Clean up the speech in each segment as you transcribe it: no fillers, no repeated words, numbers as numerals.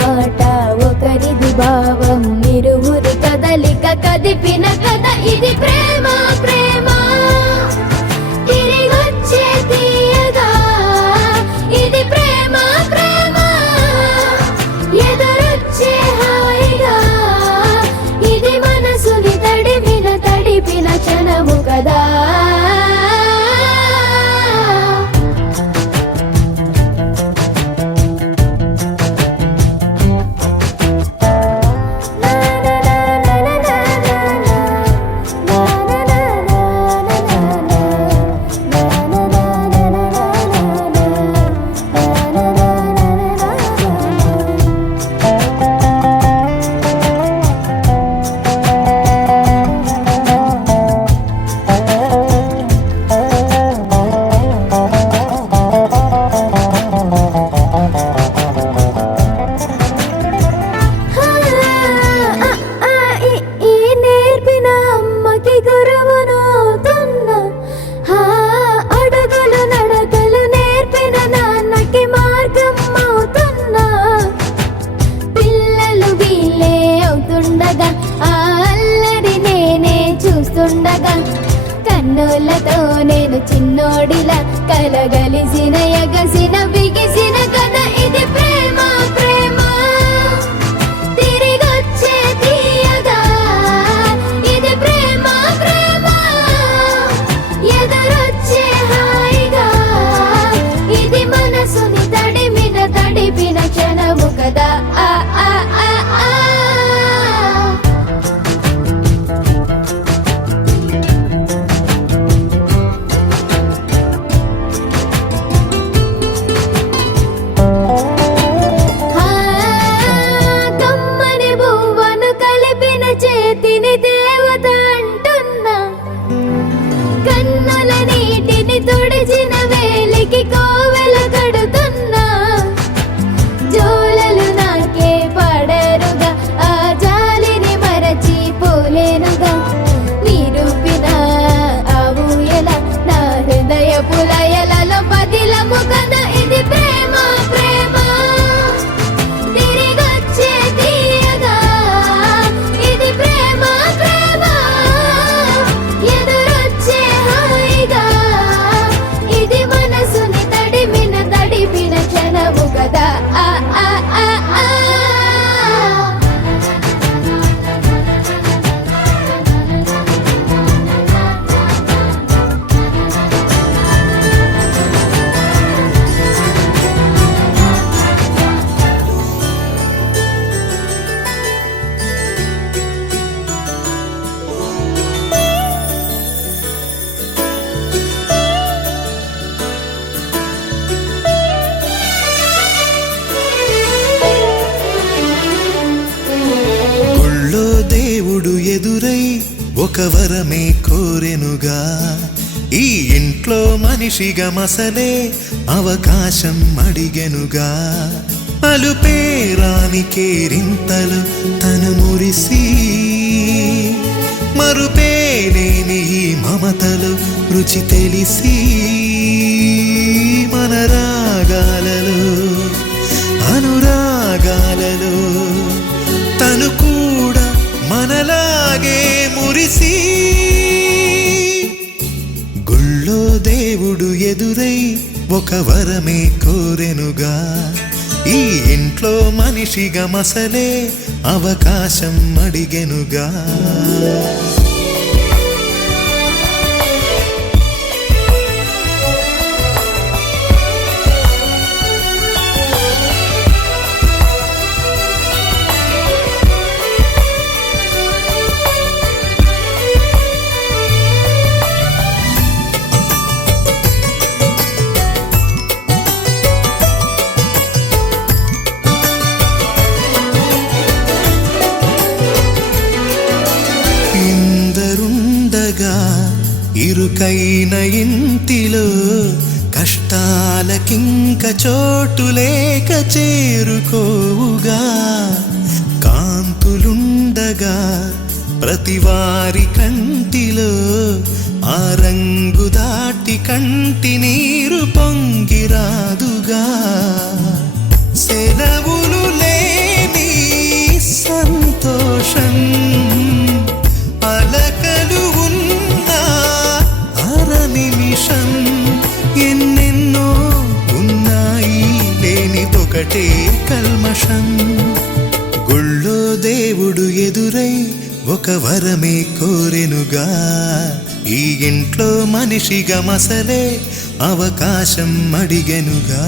మాట ఒకరిది భావం ఇరువురి కదలిక కదిపిన కథ ఇది ప్రేమ ప్రేమ తిరిగొచ్చే తీయగా ఇది ప్రేమ ప్రేమ ఎదురొచ్చే హాయిగా ఇది మనసుని తడిపిన క్షణము కదా కన్నులతో నేను చిన్నోడిలా కలగలిసిన ఎగసిన బిగిసిన కథ ఇది ప్రేమ ప్రేమ తిరిగొచ్చే తీయగా ఇది ప్రేమ ప్రేమ ఎదురొచ్చే హాయిగా ఇది మనసుని తడిపిన క్షణము కదా ఆ ఆ ఆ ఆ తుడిచిన వేలికి కోవెల కడుతున్నా జోలలు నాకే పడరుగా ఆ జాలిని మరచి పోలేనుగా నిరూపిన ఆ ఊయల నా హృదయ పులయలలో పదిలము కదా ఇది ప్రేమ ప్రేమ తిరిగొచ్చే తీయగా ఇది ప్రేమ ప్రేమ ఎదురొచ్చే హాయిగా ఇది మనసుని తడిపిన క్షణము కదా ఆ ఆ ఆ ఆ దేవుడు ఎదురై ఒక వరమే కోరెనుగా ఈ ఇంట్లో మనిషిగా మసలే అవకాశం అడిగెనుగా అలుపేరాని కేరింతలు తను మురిసి మరుపేలేని ఈ మమతలు రుచి తెలిసి మన రాగాలలో అనురాగాలలో తను కూడా మనలాగే మురిసి గుళ్ళో దేవుడు ఎదురై ఒక వరమే కోరెనుగా ఈ ఇంట్లో మనిషిగా మసలే అవకాశం అడిగెనుగా ఇరుకైన ఇంటిలో కష్టాలకింక చోటు లేక చేరుకోవుగా కాంతులుండగా ప్రతివారి కంటిలో ఆ రంగు దాటి కంటి నీరు పొంగిరాదుగా సెలవులు లే కల్మషం అలకలు ఉన్నా అర నిమిషం ఎన్నెన్నో ఉన్నాయి లేనిదొకటే కల్మషం గుళ్ళో దేవుడు ఎదురై ఒక వరమే కోరెనుగా ఈ ఇంట్లో మనిషిగా మసలే అవకాశం అడిగెనుగా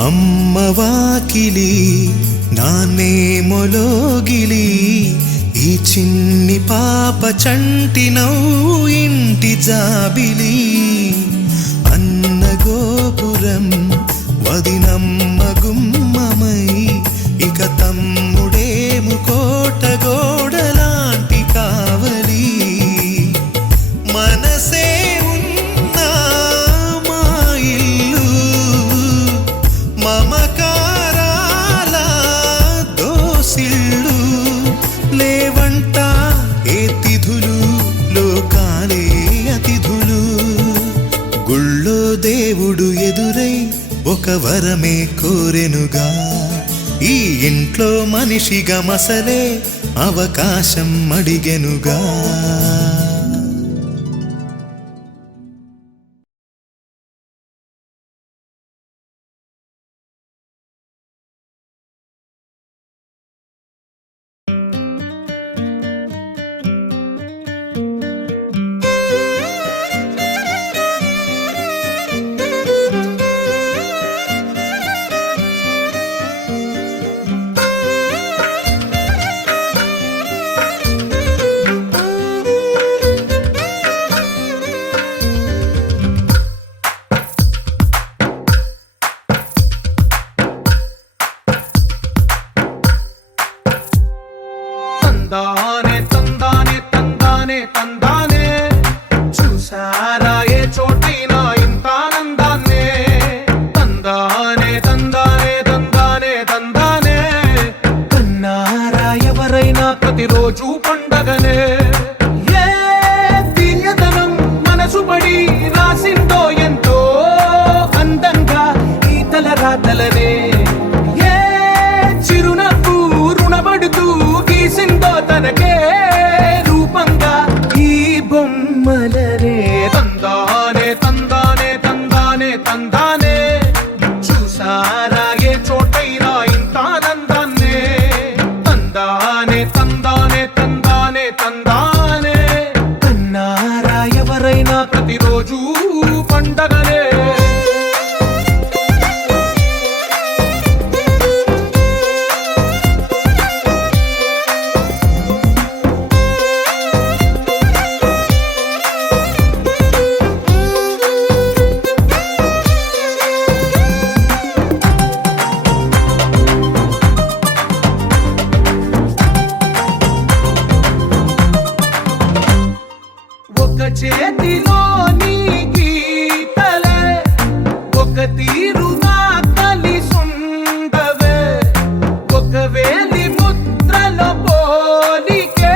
అమ్మ వాకిలి నాన్నే మొలోగిలి ఈ చిన్ని పాప చంటి నవ్వు ఇంటి జాబిలి అన్న గోపురం వదినమ్మ గుమ్మమై ఇక తమ్ముడేము కోట గోడలాంటి కావలి మనసే ఉన్నా మా ఇల్లు మమకారాల దోసిళ్ళు లేవంట ఏ తిథులు లోకాలే అతిథులు గుళ్ళో దేవుడు ఎదురై ఒక వరమే కోరెనుగా ఈ ఇంట్లో మనిషిగా మసలే అవకాశం అడిగెనుగా తందానే తందానే తందానే తందానే చూసారా ఏ చోటైనా ఇంత ఆనందాన్నే తందానే తందానే తందానే తందానే కన్నారా ఎవరైనా ప్రతిరోజు పండగనే ఏ తీయదనం మనసు పడి రాసిందో ఎంతో అందంగా ఈ తలరాతలనే ఏ చిరునవ్వు రుణపడుతూ గీసిందో తనకే రూపంగా ఈ బొమ్మలనే తందానే తందానే తందానే తందానే చూసారా ఏ చోటైనా ఇంత ఆనందాన్నే తందానే తందానే తందానే తందానే కన్నారా ఎవరైనా ప్రతిరోజు పండగనే ఒక చేతిలో నీ గీతలే ఒక తీరుగా కలిసుండవే ఒక వేలి ముద్రల పోలికే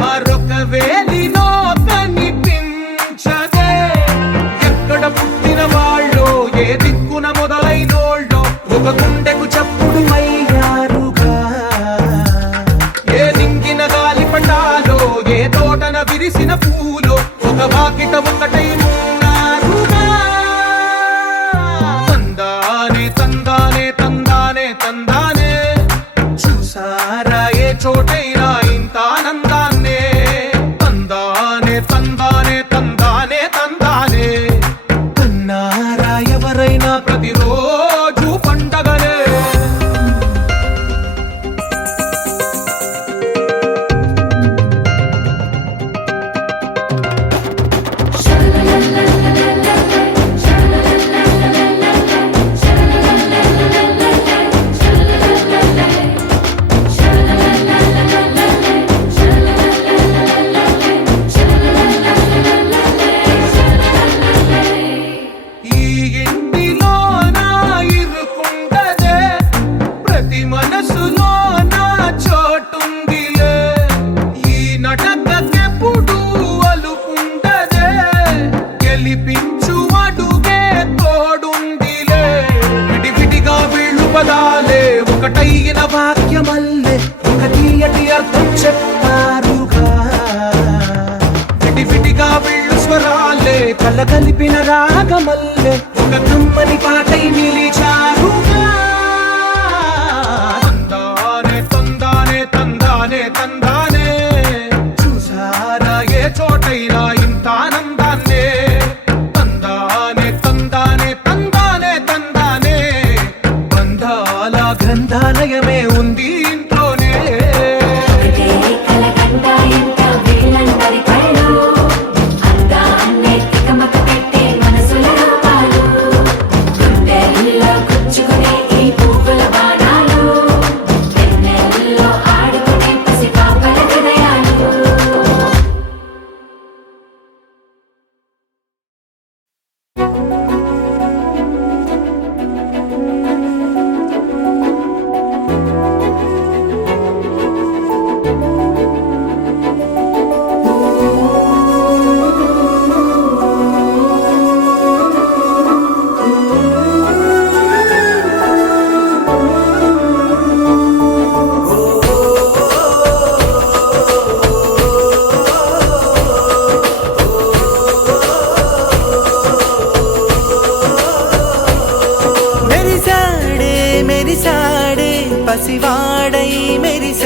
మరొక వేలిలో కనిపించదే ఎక్కడ పుట్టిన వాళ్ళో ఏ దిక్కున మొదలైనోళ్ళో ఒక గుండెకు చప్పుడు అయ్యారుగా ఏ దింగిన గాలి పటాలో ఏ తోటన విరిసిన పూలో ఒక వాకిట ఒకటై ఉన్నారుగా తందానే తందానే తందానే తందానే చూసారా ఏ చోటైనా ఇంత ఆనందాన్నే తందానే తందానే తందానే తందానే కన్నారా ఎవరైనా ప్రతిరోజు పండగనే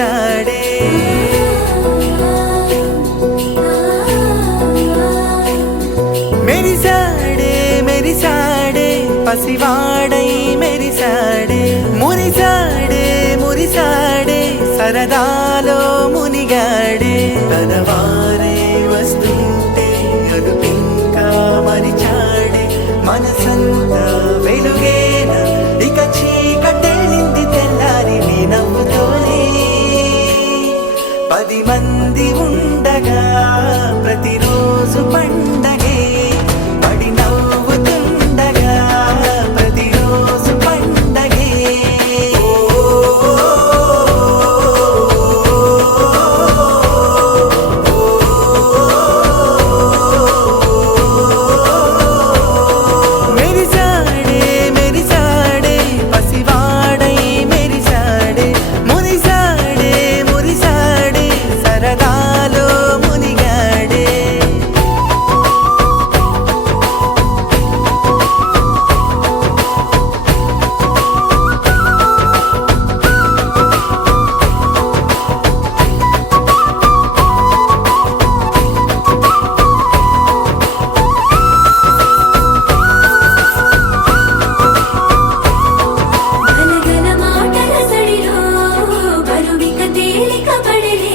మురిశాడే మెరిసాడే మెరిసాడే పసివాడై మెరిసాడే మురిసాడే మురిసాడే సరదాలో మునిగాడే తనవారే వస్తుంటే అదుపింకా మరిచాడే మనసంతా వెలుగేన ఇక చీకటెళ్ళింది తెల్లారి నీ నవ్వుతోనే 10 మంది ఉండగా ప్రతిరోజు పండగే పడి నవ్వుతుండగా ప్రతిరోజు పండగే మెరిసాడే మెరిసాడే పసివాడై మెరిసాడే మురిసాడే మురిసాడే సరదాలో మునిగాడే గలగల మాటల సడిలో బరువిక తేలిక పడలే